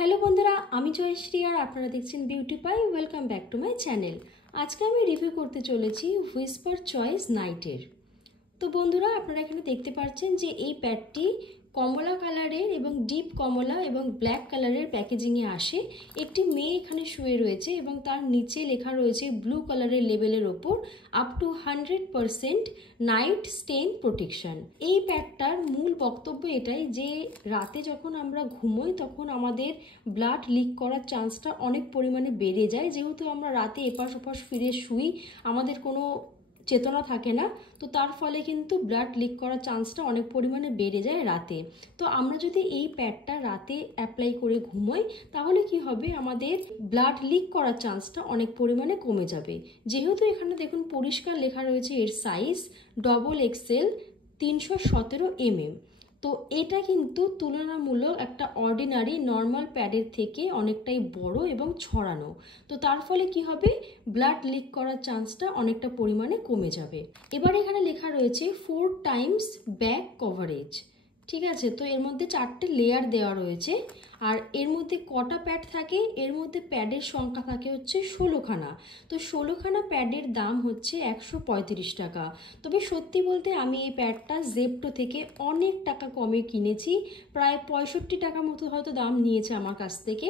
Hello বন্ধুরা, আমি জয়শ্রী আর আপনারা দেখছেন beauty pi. Welcome back to my channel. আজকে আমি রিভিউ করতে চলেছি হুইসপার চয়েস নাইটের। তো বন্ধুরা, আপনারা এখানে দেখতে পাচ্ছেন যে এই প্যাডটি কমলা কালারের এবং ডিপ কমলা এবং ব্ল্যাক কালারের প্যাকেজিংয়ে আসে। একটি মেয়ে এখানে শুয়ে রয়েছে এবং তার নিচে লেখা রয়েছে ব্লু কালারের লেবেলের ওপর up to 100% night stain protection. এই প্যাডটার মূল বক্তব্য এটাই যে রাতে যখন আমরা ঘুমোই তখন আমাদের ব্লাড লিক করার চান্সটা অনেক পরিমাণে বেড়ে যায়। যেহেতু আমরা রাতে এপাশ ওপাশ ফিরে শুই, আমাদের কোনো চেতনা থাকে না, তো তার ফলে কিন্তু ব্লাড লিক করার চান্সটা অনেক পরিমাণে বেড়ে যায় রাতে। তো আমরা যদি এই প্যাডটা রাতে অ্যাপ্লাই করে ঘুমোই তাহলে কি হবে, আমাদের ব্লাড লিক করার চান্সটা অনেক পরিমাণে কমে যাবে। যেহেতু এখানে দেখুন পরিষ্কার লেখা রয়েছে এর সাইজ XXL 317 mm। তো এটা কিন্তু তুলনামূলক একটা অর্ডিনারি নর্মাল প্যাডের থেকে অনেকটাই বড় এবং ছড়ানো। তো তার ফলে কি হবে, ব্লাড লিক করার চান্সটা অনেকটা পরিমাণে কমে যাবে। এবার এখানে লেখা রয়েছে 4 টাইমস ব্যাক কভারেজ। ঠিক আছে, তো এর মধ্যে 4টে লেয়ার দেওয়া রয়েছে। আর এর মধ্যে কটা প্যাড থাকে, এর মধ্যে প্যাডের সংখ্যা থাকে হচ্ছে 16খানা। তো 16খানা প্যাডের দাম হচ্ছে 135 টাকা। তবে সত্যি বলতে আমি এই প্যাডটা জেপ্টো থেকে অনেক টাকা কমে কিনেছি, প্রায় 65 টাকা মতো হয়তো দাম নিয়েছে আমার কাছ থেকে,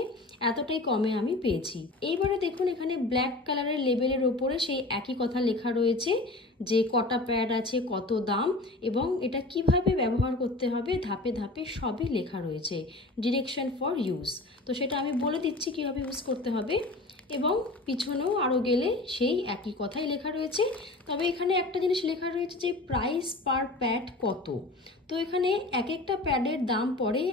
এতটাই কমে আমি পেয়েছি। এইবারে দেখুন এখানে ব্ল্যাক কালারের লেবেলের ওপরে সেই একই কথা লেখা রয়েছে যে কটা প্যাড আছে, কত দাম এবং এটা কিভাবে ব্যবহার করতে হবে, ধাপে ধাপে সবই লেখা রয়েছে, ডিরেকশন ফর ইউজ। তো সেটা আমি বলে দিচ্ছি কিভাবে ইউজ করতে হবে। এবং পিছনেও আরও গেলে সেই একই কথাই লেখা রয়েছে। তবে এখানে একটা জিনিস লেখা রয়েছে যে প্রাইস পার প্যাড কত। তো এখানে এক একটা প্যাডের দাম পড়ে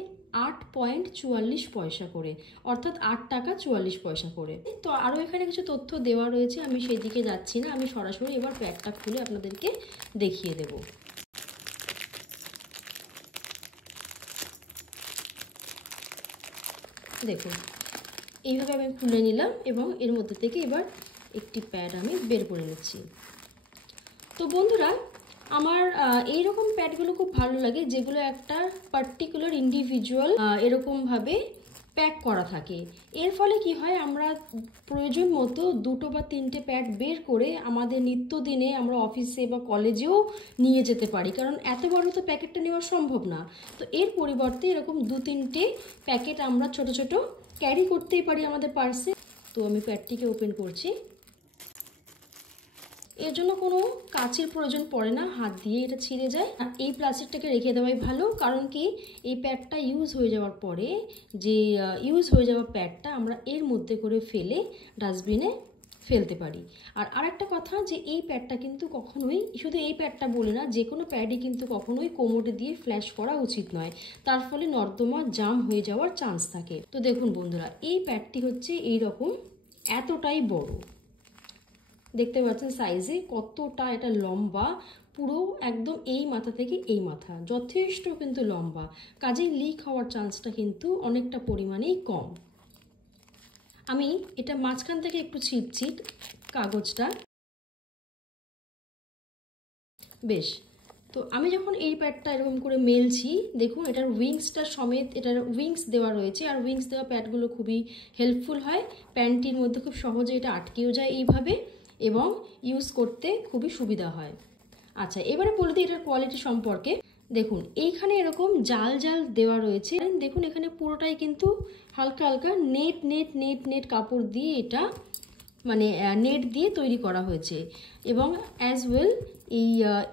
8.44 পয়সা করে, অর্থাৎ 8 টাকা 44 পয়সা করে। তো আরও এখানে কিছু তথ্য দেওয়া রয়েছে, আমি সেই দিকে যাচ্ছি না, আমি সরাসরি এবার প্যাডটা খুলে আপনাদেরকে দেখিয়ে দেব। দেখুন এইভাবে আমি খুলে নিলাম এবং এর মধ্যে থেকে এবার একটি প্যাড আমি বের করে নিচ্ছি। তো বন্ধুরা, আমার এইরকম প্যাডগুলো খুব ভালো লাগে যেগুলো একটা পার্টিকুলার ইন্ডিভিজুয়াল এরকমভাবে প্যাক করা থাকে। এর ফলে কি হয়, আমরা প্রয়োজন মতো 2টো বা 3টে প্যাড বের করে আমাদের নিত্যদিনে আমরা অফিসে বা কলেজেও নিয়ে যেতে পারি, কারণ এত বড় তো প্যাকেটটা নেওয়া সম্ভব না। তো এর পরিবর্তে এরকম 2-3টে প্যাকেট আমরা ছোট ছোট ক্যারি করতেই পারি আমাদের পার্সে। তো আমি প্যাডটিকে ওপেন করছি। এর জন্য কোনো কাচের প্রয়োজন পড়ে না, হাত দিয়ে এটা ছিঁড়ে যায়। আর এই প্লাস্টিকটাকে রেখে দেওয়াই ভালো, কারণ কি এই প্যাডটা ইউজ হয়ে যাওয়ার পরে যে ইউজ হয়ে যাওয়া প্যাডটা আমরা এর মধ্যে করে ফেলে ডাস্টবিনে ফেলতে পারি। আর আরেকটা কথা, যে এই প্যাডটা কিন্তু কখনোই, শুধু এই প্যাডটা বলে না, যে কোনো প্যাডই কিন্তু কখনোই কোমরে দিয়ে ফ্ল্যাশ করা উচিত নয়, তার ফলে নর্দমা জাম হয়ে যাওয়ার চান্স থাকে। তো দেখুন বন্ধুরা, এই প্যাডটি হচ্ছে এইরকম এতটাই বড়, দেখতে পাচ্ছেন সাইজে কতটা এটা লম্বা, পুরো একদম এই মাথা থেকে এই মাথা যথেষ্ট কিন্তু লম্বা, কাজেই লিক হওয়ার চান্সটা কিন্তু অনেকটা পরিমাণেই কম। আমি এটা মাঝখান থেকে একটু ছিঁড়ছি কাগজটা, বেশ। তো আমি যখন এই প্যাডটা এরকম করে মেলছি, দেখুন এটার উইংসটা সমেত, এটার উইংস দেওয়া রয়েছে। আর উইংস দেওয়া প্যাডগুলো খুবই হেল্পফুল হয়, প্যান্টির মধ্যে খুব সহজে এটা আটকেও যায় এইভাবে এবং ইউজ করতে খুবই সুবিধা হয়। আচ্ছা, এবারে বলে দিই এটার কোয়ালিটি সম্পর্কে। দেখুন এইখানে এরকম জাল জাল দেওয়া রয়েছে, দেখুন এখানে পুরোটাই কিন্তু হালকা হালকা নেট নেট নেট নেট কাপড় দিয়ে এটা মানে নেট দিয়ে তৈরি করা হয়েছে। এবং অ্যাজ ওয়েল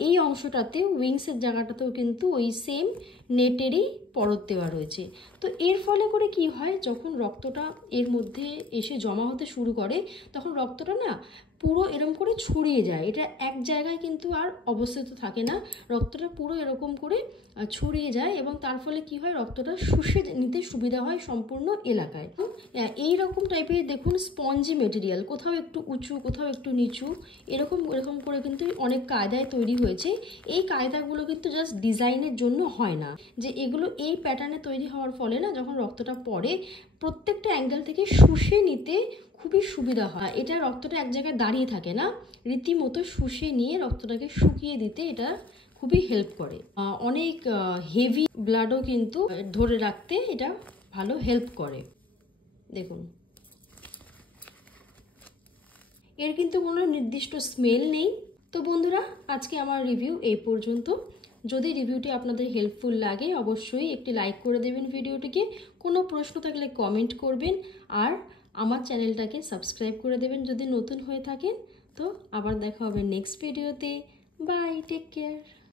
এই অংশটাতে উইংসের জায়গাটাতেও কিন্তু ওই সেম নেটেরই পরত দেওয়া রয়েছে। তো এর ফলে করে কি হয়, যখন রক্তটা এর মধ্যে এসে জমা হতে শুরু করে তখন রক্তটা না পুরো এরকম করে ছড়িয়ে যায়, এটা এক জায়গায় কিন্তু আর অবস্থিত থাকে না, রক্তটা পুরো এরকম করে ছড়িয়ে যায় এবং তার ফলে কি হয়, রক্তটা শুষে নিতে সুবিধা হয় সম্পূর্ণ এলাকায়। এই রকম টাইপের দেখুন স্পঞ্জি মেটেরিয়াল, কোথাও একটু উঁচু কোথাও একটু নিচু, এরকম করে কিন্তু অনেক কায়দায় তৈরি হয়েছে। এই কায়দাগুলো কিন্তু জাস্ট ডিজাইনের জন্য হয় না, যে এগুলো এই প্যাটার্নে তৈরি হওয়ার ফলে না যখন রক্তটা পড়ে প্রত্যেকটা অ্যাঙ্গেল থেকে শুষে নিতে খুবই সুবিধা হয়। এটা রক্তটা এক জায়গায় দাঁড়িয়ে থাকে না, রীতিমতো শুষে নিয়ে রক্তটাকে শুকিয়ে দিতে এটা খুবই হেল্প করে। অনেক হেভি ব্লাডও কিন্তু ধরে রাখতে এটা ভালো হেল্প করে। দেখুন, এর কিন্তু কোনো নির্দিষ্ট স্মেল নেই। তো বন্ধুরা, আজকে আমার রিভিউ এই পর্যন্ত। যদি রিভিউটি আপনাদের হেল্পফুল লাগে অবশ্যই একটি লাইক করে দেবেন ভিডিওটিকে। কোনো প্রশ্ন থাকলে কমেন্ট করবেন, আর আমার চ্যানেলটাকে সাবস্ক্রাইব করে দেবেন যদি নতুন হয়ে থাকেন। তো আবার দেখা হবে নেক্সট ভিডিওতে। Bye, take care.